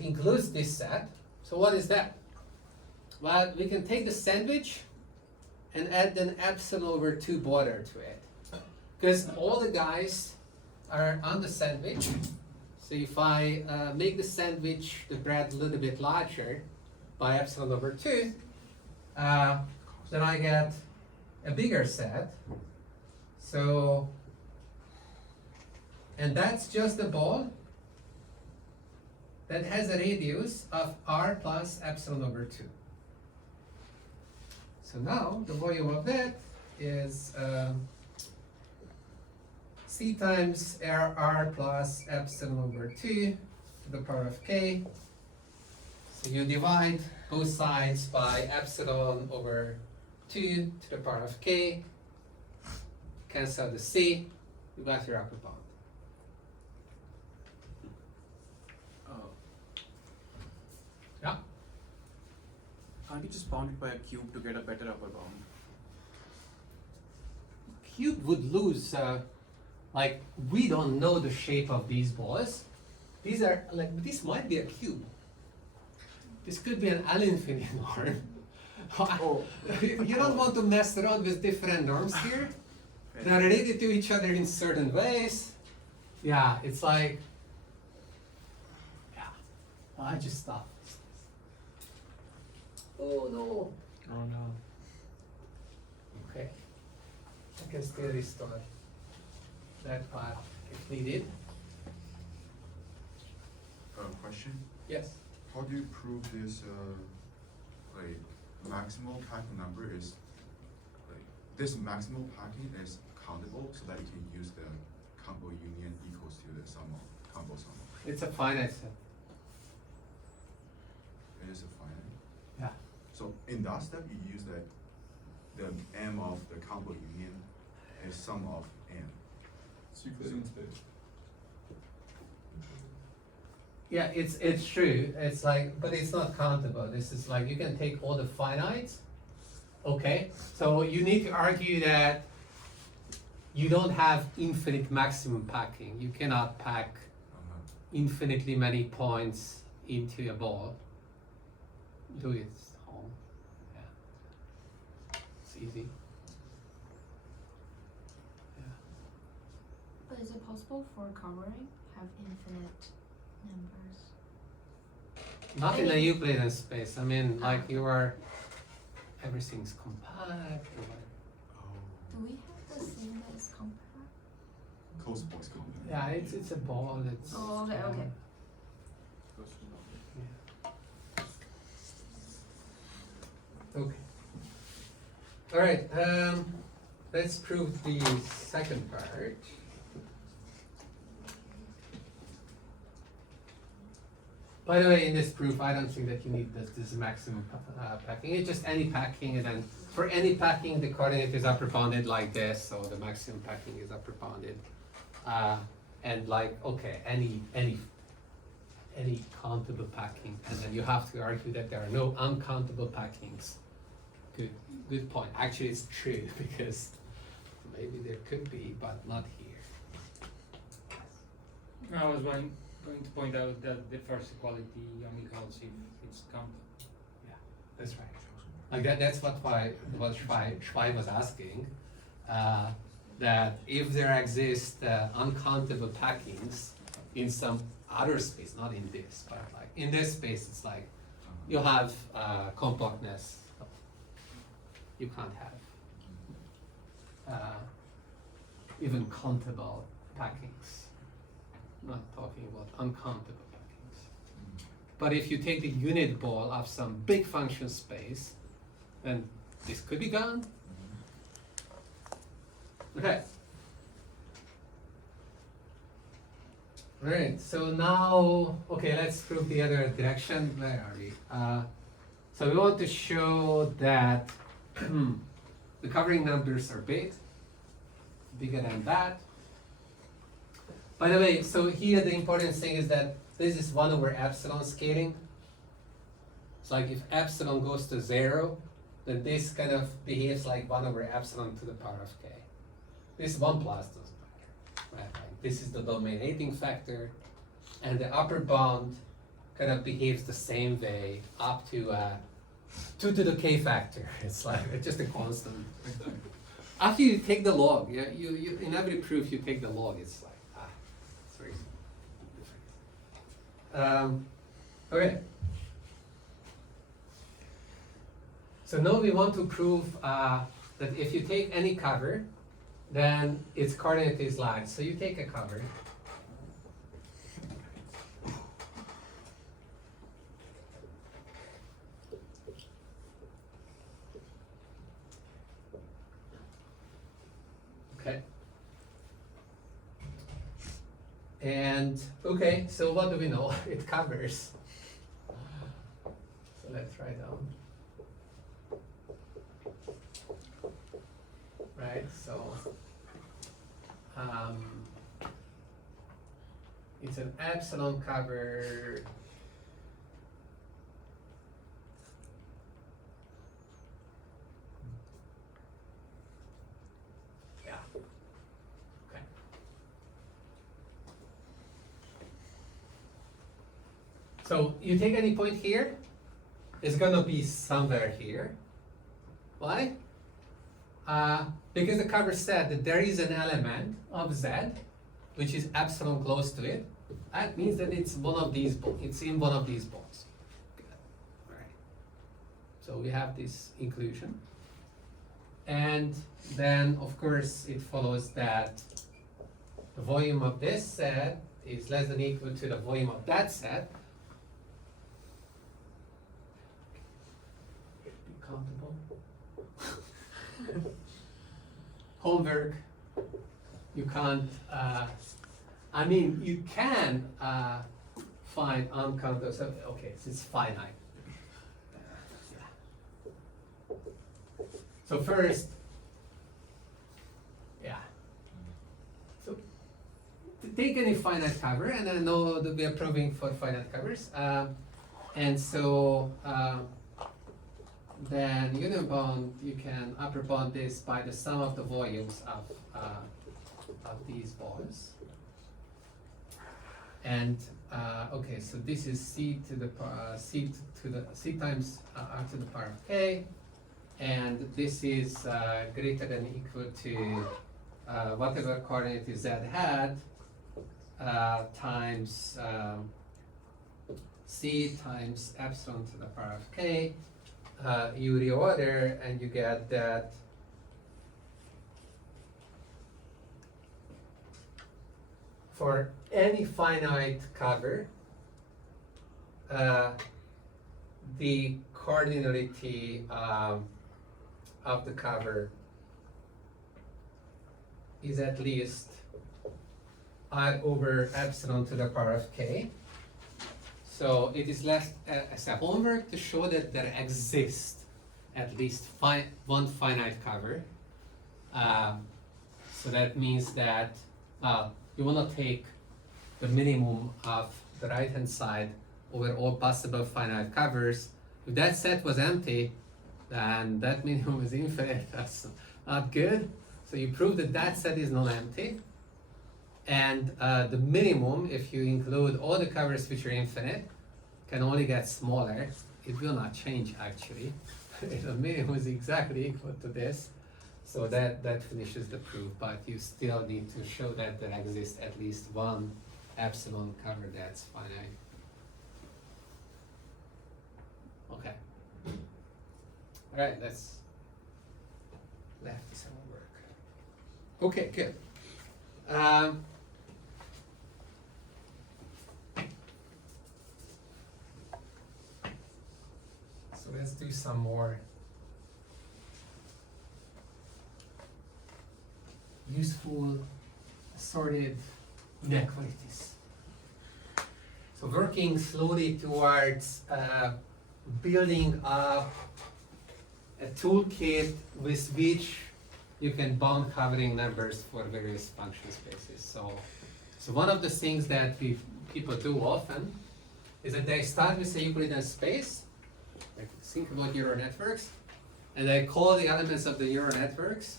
includes this set. So what is that? Well, we can take the sandwich and add an epsilon over 2 border to it. Because all the guys are on the sandwich. So if I make the sandwich, the bread a little bit larger by epsilon over 2, then I get a bigger set. So, and that's just a ball that has a radius of r plus epsilon over 2. So now the volume of that is c times r plus epsilon over 2 to the power of k. So you divide both sides by epsilon over 2 to the power of k. Cancel the c, you got your upper bound. Yeah. Can't you just bound it by a cube to get a better upper bound? Cube would lose, like we don't know the shape of these balls. These are like, this might be a cube. This could be an L-infinity norm. You don't want to mess around with different norms here. They're related to each other in certain ways. Yeah, it's like, yeah, I just stopped. Oh no. Oh no. Okay. I can still restore that part if needed. Question? Yes. How do you prove this, like, maximal packing number is, like, this maximal packing is countable so that you can use the combo union equals to the sum of, combo sum of? It's a finite set. It is a finite. Yeah. So in that step, you use the m of the combo union is sum of m. Yeah, it's true. It's like, but it's not countable. This is like, you can take all the finites. Okay, so you need to argue that you don't have infinite maximum packing. You cannot pack infinitely many points into a ball. Do it at home. Yeah. It's easy. Yeah. But is it possible for covering have infinite numbers? Not in a Euclidean space. I mean, like you are, everything's compact. Or whatever. Do we have the same that is compact? Closed box compact. Yeah, it's a ball. It's. Oh, okay, okay. Okay. All right. Let's prove the second part. By the way, in this proof, I don't think that you need this maximum packing. It's just any packing, and then for any packing, the coordinate is upper bounded like this, so the maximum packing is upper bounded. And like, okay, any countable packing, and then you have to argue that there are no uncountable packings. Good point. Actually, it's true because maybe there could be, but not here. I was going to point out that the first equality only holds if it's countable. Yeah, that's right. Like that's what Schwai was asking. That if there exist uncountable packings in some other space, not in this, but like in this space, it's like you have compactness. You can't have even countable packings. I'm not talking about uncountable packings. But if you take the unit ball of some big function space, then this could be gone. Okay. Alright, so now, okay, let's prove the other direction. Where are we? So we want to show that the covering numbers are bigger than that. By the way, so here the important thing is that this is 1 over epsilon scaling. It's like if epsilon goes to 0, then this kind of behaves like 1 over epsilon to the power of k. This 1 plus doesn't matter. Right? Like this is the dominating factor, and the upper bound kind of behaves the same way up to 2 to the k factor. It's like it's just a constant. After you take the log, yeah, you in every proof you take the log. It's like it's very different. Okay. So now we want to prove that if you take any cover, then its coordinate is large. So you take a cover. Okay. And okay, so what do we know? It covers. So let's write down. Right, so it's an epsilon cover. Yeah. Okay. So you take any point here, it's gonna be somewhere here. Why? Because the cover said that there is an element of Z, which is epsilon close to it. That means that it's one of these. It's in one of these balls. All right. So we have this inclusion, and then of course it follows that the volume of this set is less than or equal to the volume of that set. Be countable. Homework, you can't, I mean, you can find uncountable, so, okay, so it's finite. Yeah. So first, yeah. So take any finite cover, and I know that we are proving for finite covers. And so, then unibound, you can upper bound this by the sum of the volumes of these balls. And okay, so this is c to the c times r to the power of k, and this is greater than or equal to whatever coordinate z had times c times epsilon to the power of k. You reorder and you get that for any finite cover, the cardinality of the cover is at least r over epsilon to the power of k. So it is left as a homework to show that there exists at least one finite cover. So that means that you want to take the minimum of the right hand side over all possible finite covers. If that set was empty, then that minimum is infinite. That's not good. So you prove that that set is non-empty. And the minimum, if you include all the covers which are infinite, can only get smaller. It will not change actually. The minimum is exactly equal to this. So that finishes the proof, but you still need to show that there exists at least one epsilon cover that's finite. Okay. Alright, let's left this homework. Okay, good. do some more useful assorted inequalities. So working slowly towards building up a toolkit with which you can bound covering numbers for various function spaces. So one of the things that people do often is that they start with a Euclidean space, like think about neural networks, and they call the elements of the neural networks,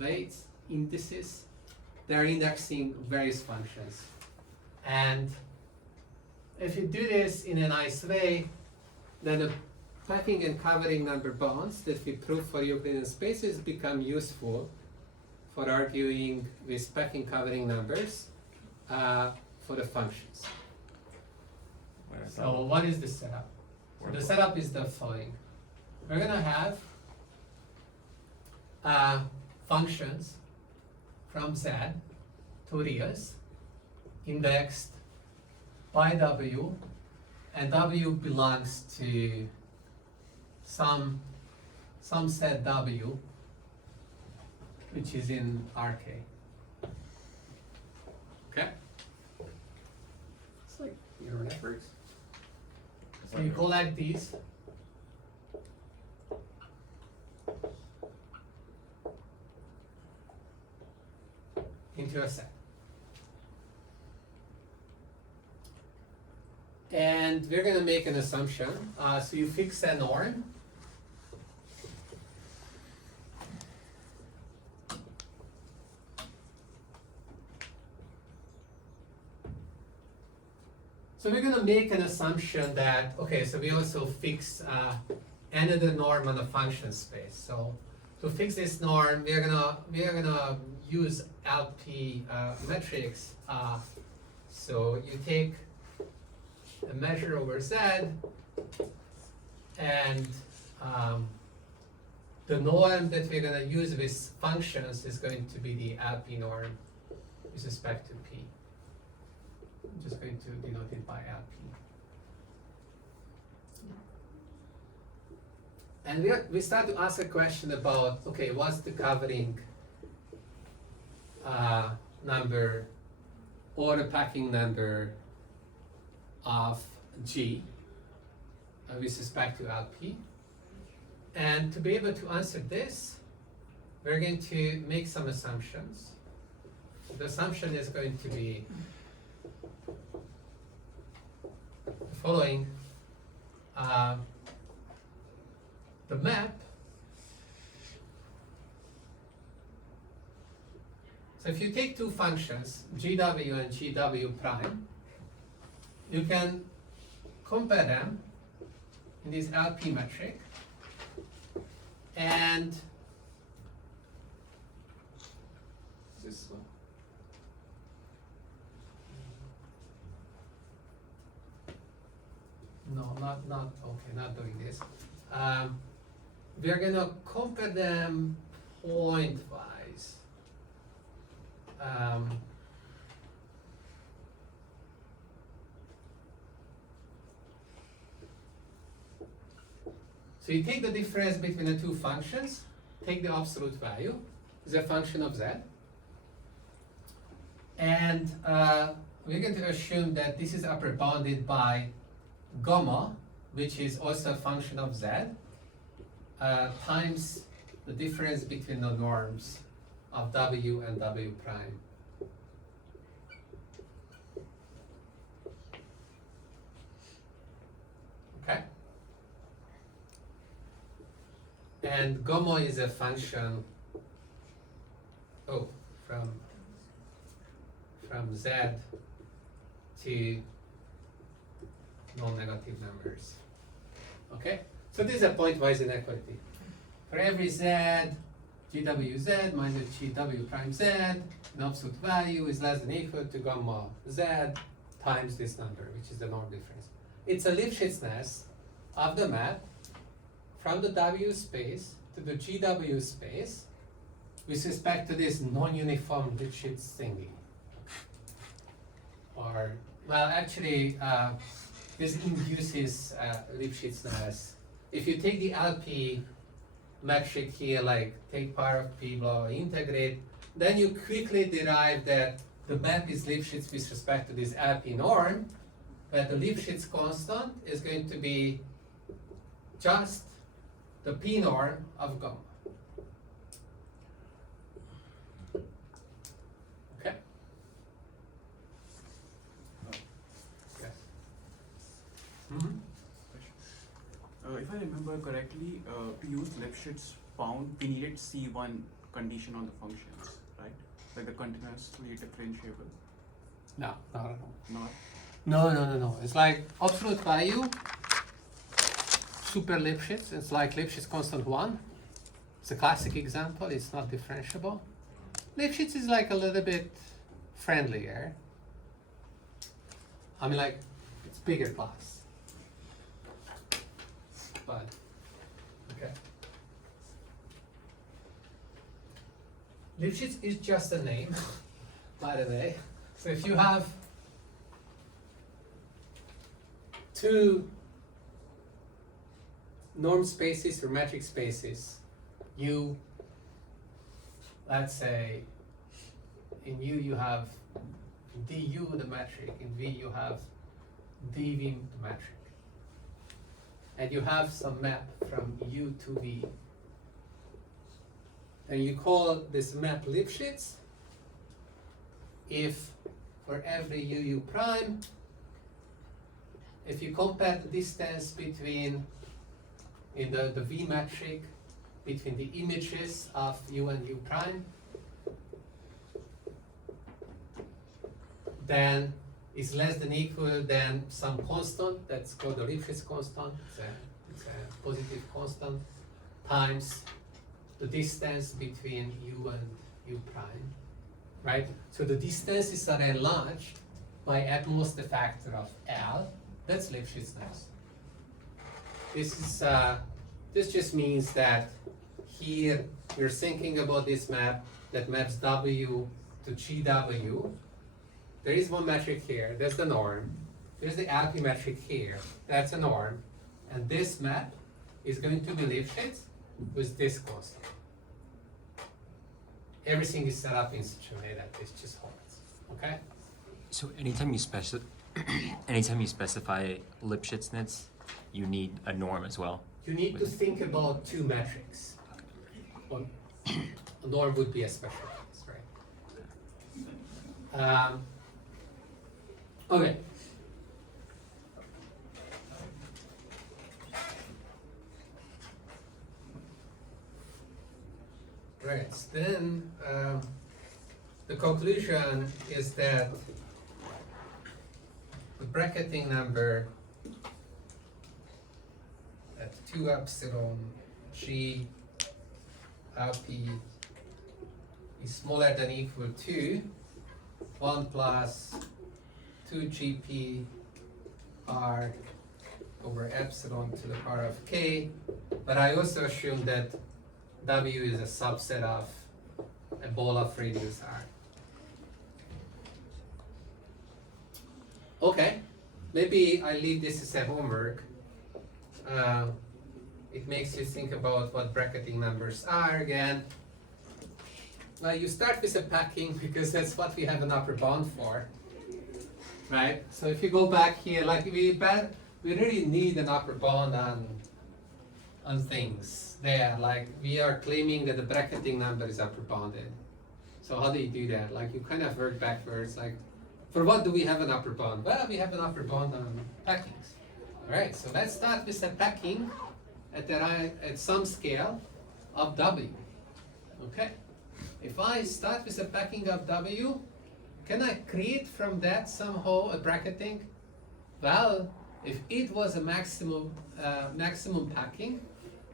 weights, indices. They're indexing various functions. And if you do this in a nice way, then the packing and covering number bounds that we prove for Euclidean spaces become useful for arguing with packing covering numbers for the functions. So what is the setup? So the setup is the following. We're gonna have functions from Z to reals indexed by W, and W belongs to some set W, which is in RK. Okay? It's like neural networks. So you collect these. Into a set. And we're going to make an assumption. So you fix a norm. So we're going to make an assumption that, okay, so we also fix another norm on the function space. So to fix this norm, we're gonna use LP metrics. So you take a measure over Z, and the norm that we're gonna use with functions is going to be the LP norm with respect to P. I'm just going to denote it by LP. And we start to ask a question about, okay, what's the covering number or the packing number of G with respect to LP? And to be able to answer this, we're going to make some assumptions. The assumption is going to be the following. The map, so if you take two functions, GW and GW prime, you can compare them in this LP metric, and This no, not doing this. We're gonna compare them point-wise. So you take the difference between the two functions, take the absolute value, is a function of Z, and we're going to assume that this is upper bounded by gamma, which is also a function of Z, times the difference between the norms of W and W prime. Okay? And gamma is a function, from Z to non-negative numbers. Okay? So this is a pointwise inequality. For every Z, GWZ minus GW prime Z, an absolute value is less than or equal to gamma Z times this number, which is the norm difference. It's a Lipschitz-ness of the map from the W space to the GW space with respect to this non-uniform Lipschitz thingy. Or, well, actually, this induces Lipschitz-Nass. If you take the LP metric here, like take part of P blah, integrate, then you quickly derive that the map is Lipschitz with respect to this LP norm, but the Lipschitz constant is going to be just the P norm of gamma. Okay? Yes. Mm-hmm. If I remember correctly, to use Lipschitz bound, we needed C1 condition on the functions, right? Like the continuously differentiable. No, not at all. Not No. It's like absolute value, super Lipschitz. It's like Lipschitz constant 1. It's a classic example. It's not differentiable. Lipschitz is like a little bit friendlier. I mean, like, it's bigger class. But, okay. Lipschitz is just a name, by the way. So if you have two norm spaces or metric spaces, U, let's say, in U you have du the metric, in V you have dv the metric. And you have some map from U to V. And you call this map Lipschitz if for every UU prime, if you compare the distance between, in the V metric, between the images of U and U prime, then is less than equal than some constant, that's called the Lipschitz constant, it's a positive constant, times the distance between U and U prime, right? So the distances are enlarged by at most a factor of L, that's Lipschitz-Nass. This just means that here we're thinking about this map that maps W to GW. There is one metric here, that's the norm. There's the LP metric here, that's a norm. And this map is going to be Lipschitz with this constant. Everything is set up in such a way that this just holds, okay? So anytime you specify Lipschitz-Nass, you need a norm as well. You need to think about two metrics. One, a norm would be a special case, right? Okay. Right, then the conclusion is that the bracketing number at 2 epsilon G LP is smaller than or equal to 1 plus 2 GP R over epsilon to the power of K, but I also assume that W is a subset of a ball of radius R. Okay, maybe I leave this as a homework. It makes you think about what bracketing numbers are again. Well, you start with a packing because that's what we have an upper bound for, right? So if you go back here, like we really need an upper bound on things there. Like we are claiming that the bracketing number is upper bounded. So how do you do that? Like you kind of work backwards. Like for what do we have an upper bound? Well, we have an upper bound on packings. All right. So let's start with a packing at some scale of W. Okay. If I start with a packing of W, can I create from that somehow a bracketing? Well, if it was a maximum packing,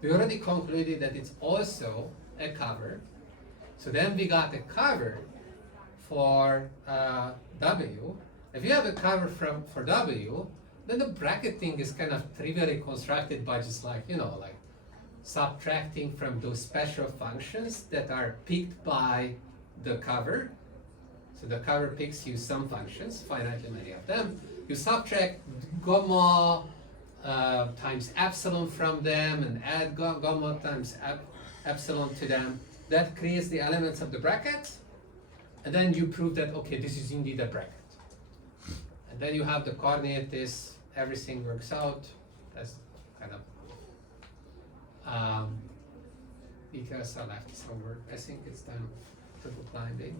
we already concluded that it's also a cover. So then we got a cover for W. If you have a cover for W, then the bracketing is kind of trivially constructed by just like subtracting from those special functions that are picked by the cover. So the cover picks use some functions, finitely many of them. You subtract gamma times epsilon from them and add gamma times epsilon to them. That creates the elements of the bracket. And then you prove that, okay, this is indeed a bracket. And then you have the coordinate, this, everything works out. That's kind of details are left somewhere. I think it's time to climbing.